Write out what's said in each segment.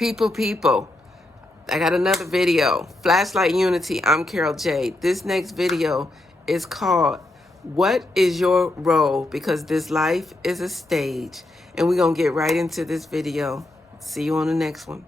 People, I got another video. Flashlight Unity, I'm Carol J. This next video is called, What is Your Role? Because this life is a stage. And we're going to get right into this video. See you on the next one.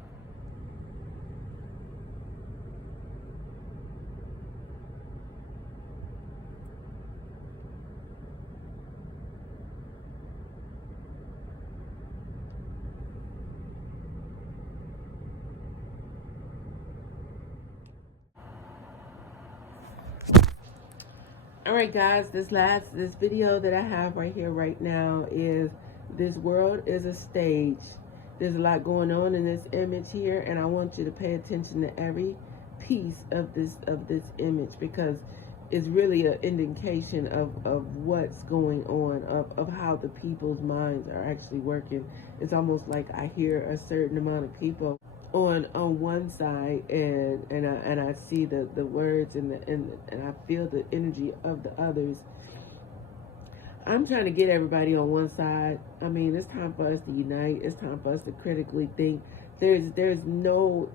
All right, guys, this video that I have right here right now is this world is a stage. There's a lot going on in this image here, and I want you to pay attention to every piece of this image, because it's really an indication of what's going on, of how the people's minds are actually working. It's almost like I hear a certain amount of people on one side, and I see the words and I feel the energy of the others. I'm trying to get everybody on one side. I mean, it's time for us to unite. It's time for us to critically think. There's no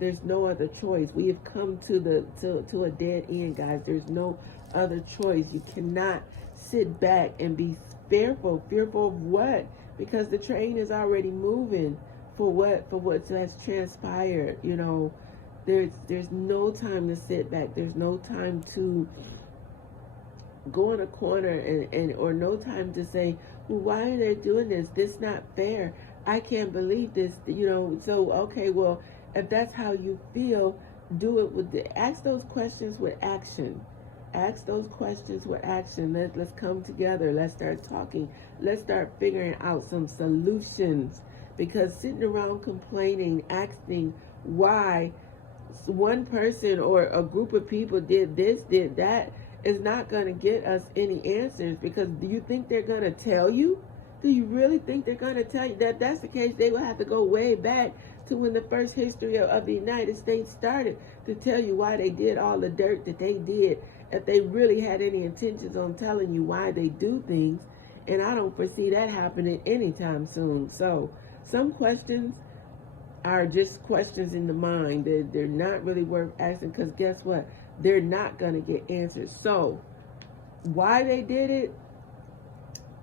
other choice. We have come to a dead end, guys. There's no other choice. You cannot sit back and be fearful. Fearful of what? Because the train is already moving. For what has transpired. You know, there's no time to sit back. There's no time to go in a corner and or no time to say, well, why are they doing this? This is not fair. I can't believe this. You know, so okay, well, if that's how you feel, do it ask those questions with action. Ask those questions with action. Let's come together. Let's start talking. Let's start figuring out some solutions. Because sitting around complaining, asking why one person or a group of people did this, did that, is not going to get us any answers. Because do you think they're going to tell you? Do you really think they're going to tell you? That that's the case, they will have to go way back to when the first history of the United States started to tell you why they did all the dirt that they did, if they really had any intentions on telling you why they do things. And I don't foresee that happening anytime soon. So some questions are just questions in the mind. They're not really worth asking, because guess what? They're not going to get answers. So why they did it,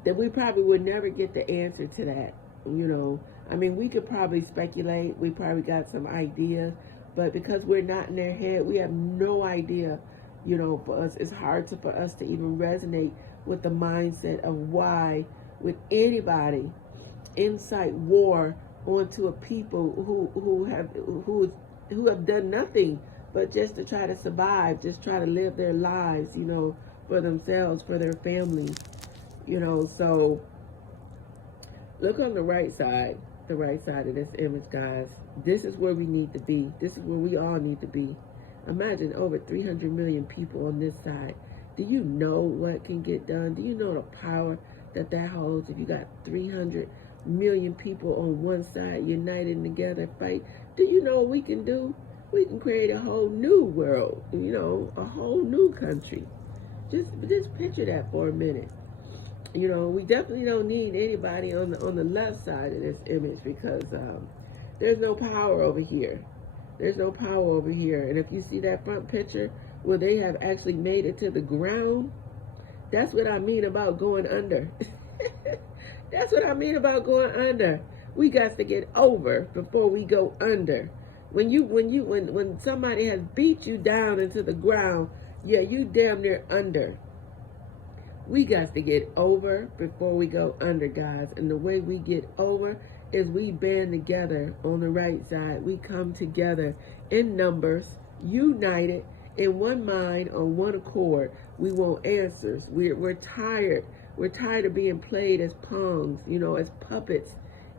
that we probably would never get the answer to that. You know, I mean, we could probably speculate. We probably got some ideas, but because we're not in their head, we have no idea. You know, for us, it's hard for us to even resonate with the mindset of why would anybody incite war onto a people who have done nothing but just to try to survive, just try to live their lives, you know, for themselves, for their families, you know. So look on the right side of this image, guys. This is where we need to be. This is where we all need to be. Imagine over 300 million people on this side. Do you know what can get done? Do you know the power that holds if you got 300 million people on one side united together fight? Do you know what we can do? We can create a whole new world, you know, a whole new country. Just picture that for a minute. You know, we definitely don't need anybody on the left side of this image, because there's no power over here. There's no power over here. And if you see that front picture where they have actually made it to the ground, that's what I mean about going under. That's what I mean about going under. We got to get over before we go under. When somebody has beat you down into the ground, yeah, you damn near under. We got to get over before we go under, guys. And the way we get over is we band together on the right side. We come together in numbers, united, in one mind, on one accord. We want answers. We're tired. We're tired of being played as pawns, you know, as puppets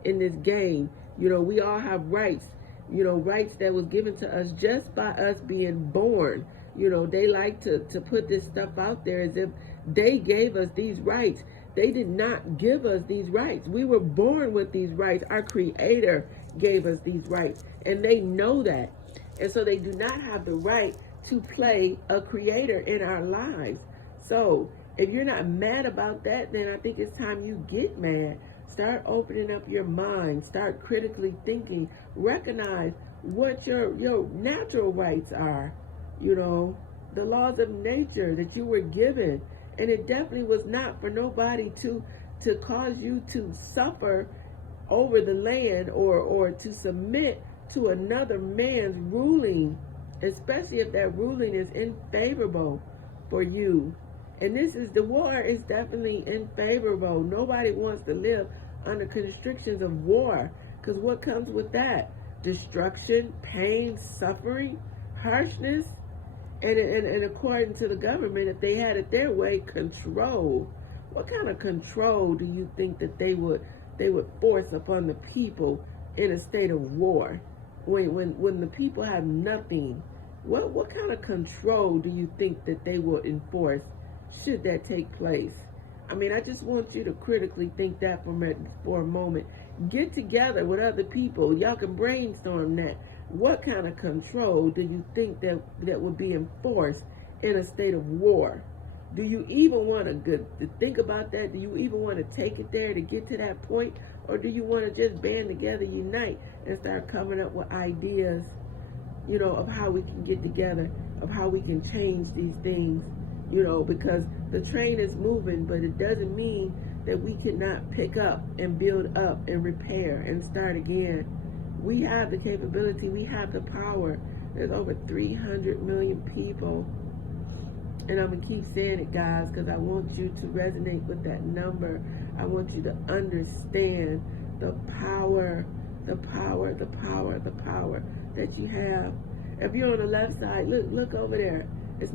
in this game. You know, we all have rights, you know, rights that was given to us just by us being born. You know, they like to put this stuff out there as if they gave us these rights. They did not give us these rights. We were born with these rights. Our Creator gave us these rights, and they know that. And so they do not have the right to play a creator in our lives. So if you're not mad about that, then I think it's time you get mad. Start opening up your mind. Start critically thinking. Recognize what your natural rights are. The laws of nature that you were given. And it definitely was not for nobody to cause you to suffer over the land or to submit to another man's ruling, especially if that ruling is unfavorable for you. And the war is definitely unfavorable. Nobody wants to live under constrictions of war, because what comes with that? Destruction, pain, suffering, harshness, and according to the government, if they had it their way, control. What kind of control do you think that they would force upon the people in a state of war, when the people have nothing? What kind of control do you think that they will enforce should that take place? I mean, I just want you to critically think that for a moment. Get together with other people. Y'all can brainstorm that. What kind of control do you think that would be enforced in a state of war? Do you even want to think about that? Do you even want to take it there to get to that point? Or do you want to just band together, unite, and start coming up with ideas, of how we can get together, of how we can change these things, because the train is moving, but it doesn't mean that we cannot pick up and build up and repair and start again. We have the capability, we have the power. There's over 300 million people. And I'm going to keep saying it, guys, because I want you to resonate with that number. I want you to understand the power that you have. If you're on the left side, look over there. There's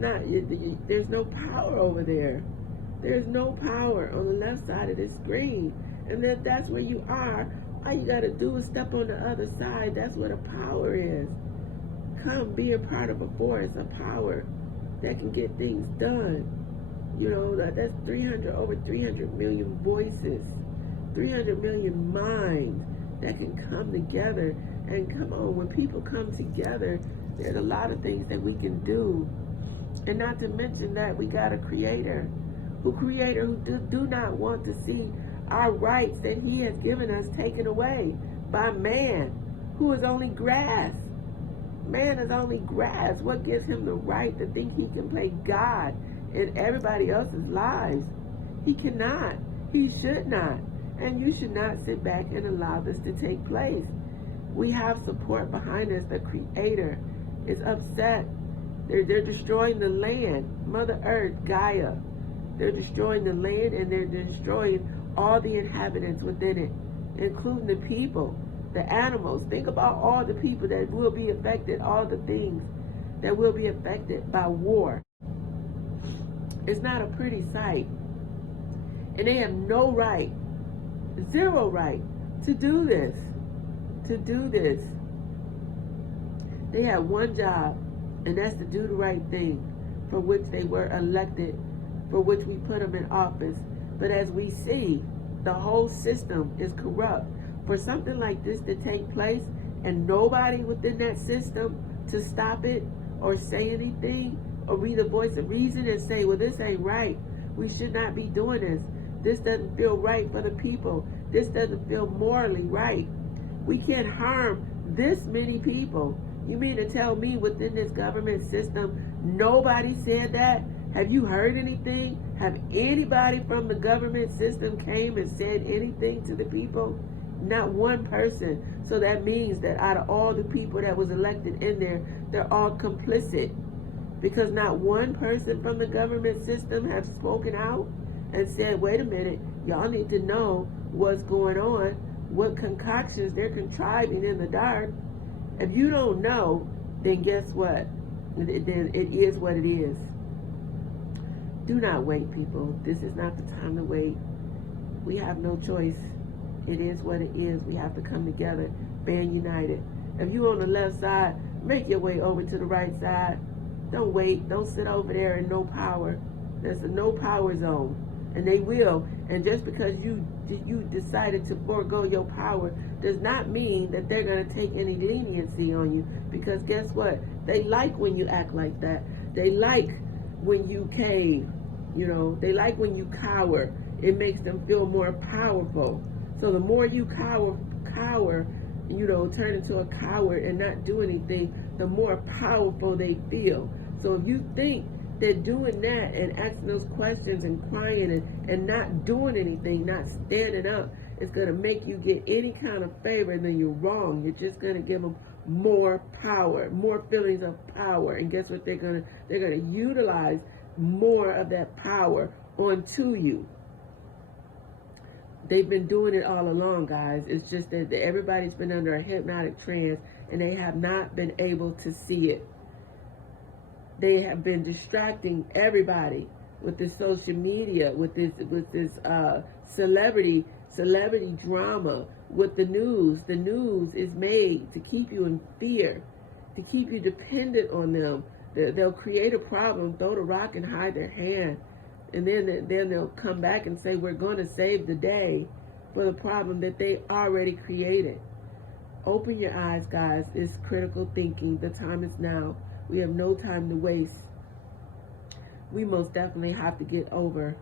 no power over there. There's no power on the left side of this screen. And if that's where you are, all you got to do is step on the other side. That's where the power is. Come be a part of a force, a power that can get things done. That's over 300 million voices, 300 million minds that can come together. And come on, when people come together, there's a lot of things that we can do. And not to mention that we got a creator who do not want to see our rights that he has given us taken away by man, who is only grass. Man is only grass. What gives him the right to think he can play God in everybody else's lives? He cannot. He should not. And you should not sit back and allow this to take place. We have support behind us. The Creator is upset. They're destroying the land, Mother Earth, Gaia. They're destroying the land, and they're destroying all the inhabitants within it, including the people, the animals. Think about all the people that will be affected, all the things that will be affected by war. It's not a pretty sight. And they have no right, zero right, to do this. They have one job, and that's to do the right thing, for which they were elected, for which we put them in office. But as we see, the whole system is corrupt. For something like this to take place and nobody within that system to stop it or say anything or be the voice of reason and say, well, this ain't right. We should not be doing this. This doesn't feel right for the people. This doesn't feel morally right. We can't harm this many people. You mean to tell me within this government system, nobody said that? Have you heard anything? Have anybody from the government system came and said anything to the people? Not one person. So that means that out of all the people that was elected in there, they're all complicit. Because not one person from the government system have spoken out and said, wait a minute, y'all need to know what's going on, what concoctions they're contriving in the dark. If you don't know, then guess what? Then it is what it is. Do not wait, people. This is not the time to wait. We have no choice. It is what it is. We have to come together, band united. If you're on the left side, make your way over to the right side. Don't wait. Don't sit over there in no power. There's a no power zone. And they will. And just because you decided to forego your power does not mean that they're going to take any leniency on you. Because guess what? They like when you act like that. They like when you cave. They like when you cower. It makes them feel more powerful. So the more you cower, you know, turn into a coward and not do anything, the more powerful they feel. So if you think that doing that and asking those questions and crying and not doing anything, not standing up, is going to make you get any kind of favor, then you're wrong. You're just going to give them more power, more feelings of power. And guess what? They're going to utilize more of that power onto you. They've been doing it all along, guys. It's just that everybody's been under a hypnotic trance and they have not been able to see it. They have been distracting everybody with this social media, with this celebrity drama, with the news. The news is made to keep you in fear, to keep you dependent on them. They'll create a problem, throw the rock and hide their hand. And then they'll come back and say, we're going to save the day for the problem that they already created. Open your eyes, guys. It's critical thinking. The time is now. We have no time to waste. We most definitely have to get over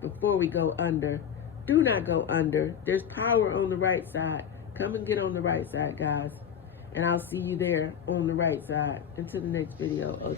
before we go under. Do not go under. There's power on the right side. Come and get on the right side, guys. And I'll see you there on the right side. Until the next video.